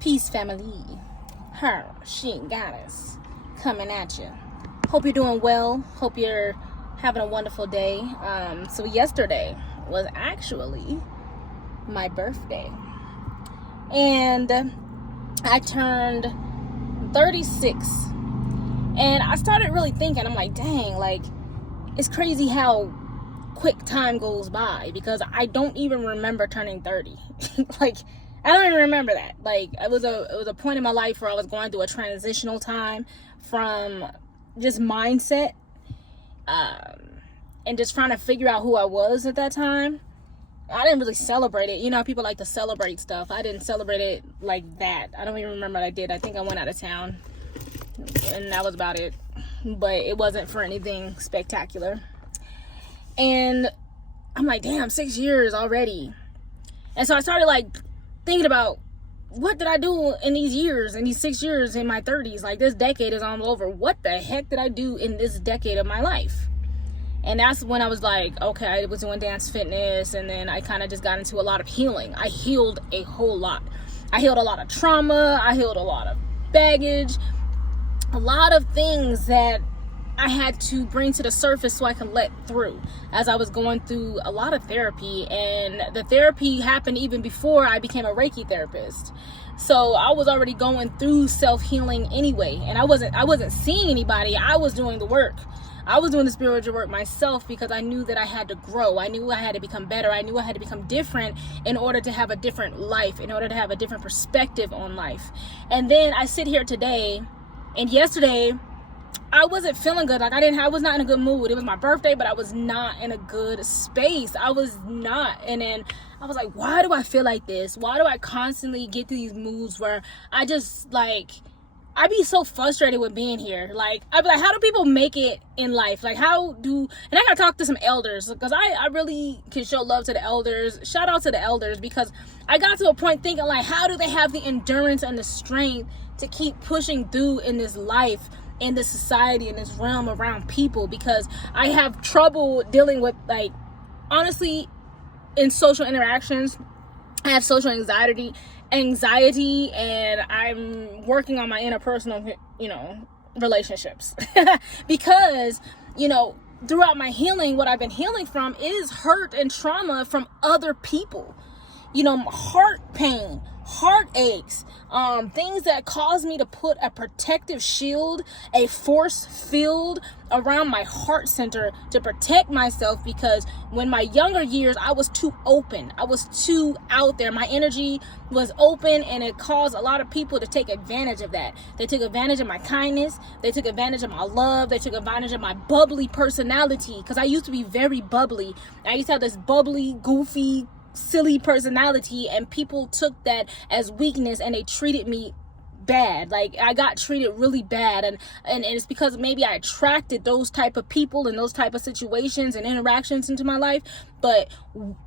Peace, family. Her, she, goddess, coming at you. Hope you're doing well. Hope you're having a wonderful day. So yesterday was actually my birthday, and I turned 36. And I started really thinking, I'm like, dang, like, it's crazy how quick time goes by, because I don't even remember turning 30. Like, I don't even remember that. Like, it was a point in my life where I was going through a transitional time from just mindset, and just trying to figure out who I was at that time. I didn't really celebrate it. You know, people like to celebrate stuff. I didn't celebrate it like that. I don't even remember what I did. I think I went out of town, and that was about it. But it wasn't for anything spectacular. And I'm like, damn, 6 years already. And so I started like thinking about, what did I do in these years, in these 6 years in my 30s? Like, this decade is almost over. What the heck did I do in this decade of my life? And that's when I was like, okay, I was doing dance fitness, and then I kind of just got into a lot of healing. I healed a whole lot. I healed a lot of trauma. I healed a lot of baggage. A lot of things that I had to bring to the surface so I could let through as I was going through a lot of therapy. And the therapy happened even before I became a Reiki therapist. So I was already going through self-healing anyway. And I wasn't seeing anybody. I was doing the work. I was doing the spiritual work myself, because I knew that I had to grow. I knew I had to become better. I knew I had to become different in order to have a different life, in order to have a different perspective on life. And then I sit here today, and yesterday I wasn't feeling good. Like, I was not in a good mood. It was my birthday, but I was not in a good space. I was not. And then I was like, why do I feel like this? Why do I constantly get to these moods where I just, like, I be so frustrated with being here. Like, I be like, how do people make it in life? Like, and I gotta talk to some elders, because I really can show love to the elders. Shout out to the elders, because I got to a point thinking, like, how do they have the endurance and the strength to keep pushing through in this life, in this society, in this realm around people? Because I have trouble dealing with, like, honestly, in social interactions, I have social anxiety, and I'm working on my interpersonal, relationships. Because, throughout my healing, what I've been healing from is hurt and trauma from other people. Heart pain, heartaches, things that cause me to put a protective shield, a force field around my heart center to protect myself, because when my younger years, I was too open. I was too out there. My energy was open, and it caused a lot of people to take advantage of that. They took advantage of my kindness. They took advantage of my love. They took advantage of my bubbly personality, because I used to be very bubbly. I used to have this bubbly, goofy, silly personality, and people took that as weakness, and they treated me bad. Like, I got treated really bad, and it's because maybe I attracted those type of people and those type of situations and interactions into my life. But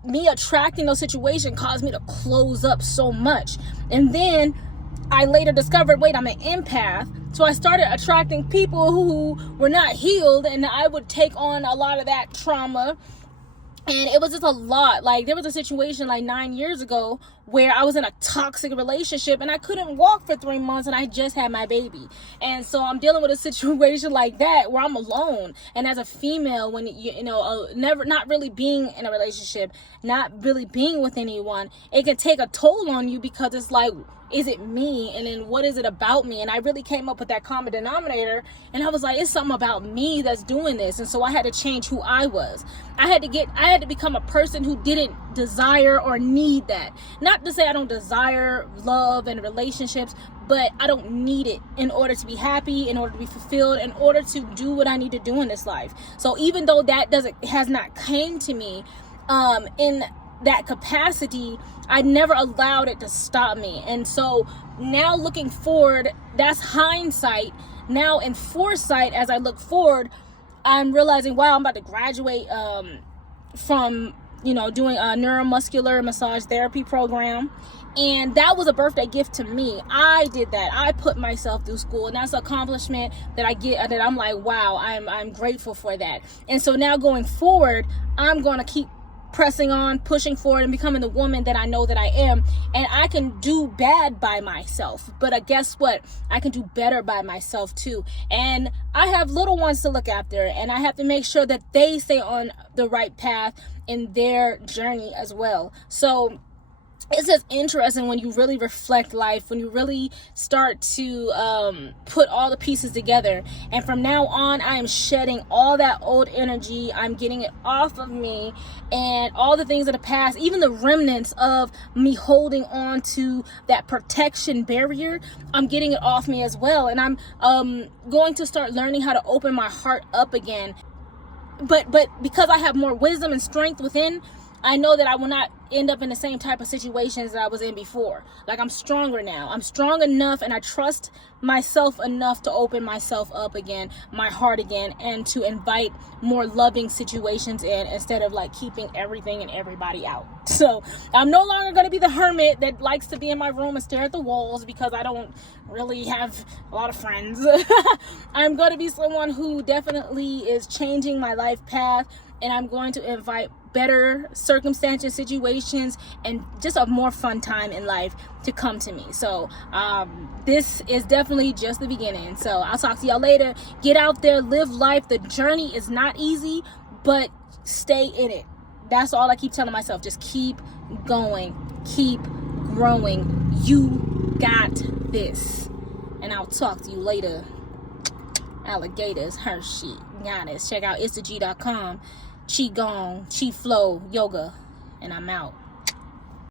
me attracting those situations caused me to close up so much. And then I later discovered, wait, I'm an empath. So I started attracting people who were not healed, and I would take on a lot of that trauma. And it was just a lot. Like, there was a situation like 9 years ago where I was in a toxic relationship, and I couldn't walk for 3 months, and I just had my baby. And so I'm dealing with a situation like that where I'm alone. And as a female, when not really being in a relationship, not really being with anyone, it can take a toll on you, because it's like, is it me? And then what is it about me? And I really came up with that common denominator, and I was like, it's something about me that's doing this. And so I had to change who I was. I had to become a person who didn't desire or need that. Not to say I don't desire love and relationships, but I don't need it in order to be happy, in order to be fulfilled, in order to do what I need to do in this life. So even though that has not came to me in that capacity, I never allowed it to stop me. And so now looking forward, that's hindsight. Now in foresight, as I look forward, I'm realizing, wow, I'm about to graduate from doing a neuromuscular massage therapy program. And that was a birthday gift to me. I did that. I put myself through school, and that's an accomplishment that I get, that I'm like, wow, I'm grateful for that. And so now going forward, I'm going to keep pressing on, pushing forward, and becoming the woman that I know that I am. And I can do bad by myself, but guess what? I can do better by myself too. And I have little ones to look after, and I have to make sure that they stay on the right path in their journey as well. So it's just interesting when you really reflect life, when you really start to put all the pieces together. And from now on, I am shedding all that old energy. I'm getting it off of me, and all the things of the past, even the remnants of me holding on to that protection barrier, I'm getting it off me as well. And I'm going to start learning how to open my heart up again. But because I have more wisdom and strength within, I know that I will not end up in the same type of situations that I was in before. Like, I'm stronger now. I'm strong enough, and I trust myself enough to open myself up again, my heart again, and to invite more loving situations in, instead of like keeping everything and everybody out. So I'm no longer going to be the hermit that likes to be in my room and stare at the walls because I don't really have a lot of friends. I'm going to be someone who definitely is changing my life path, and I'm going to invite better circumstances, situations, and just a more fun time in life to come to me. So this is definitely just the beginning. So I'll talk to y'all later. Get out there, live life. The journey is not easy, but stay in it. That's all I keep telling myself. Just keep going, keep growing. You got this. And I'll talk to you later. Alligators, Hershey, Giannis. Check out itstheg.com. Qigong, Chi Flow, Yoga, and I'm out.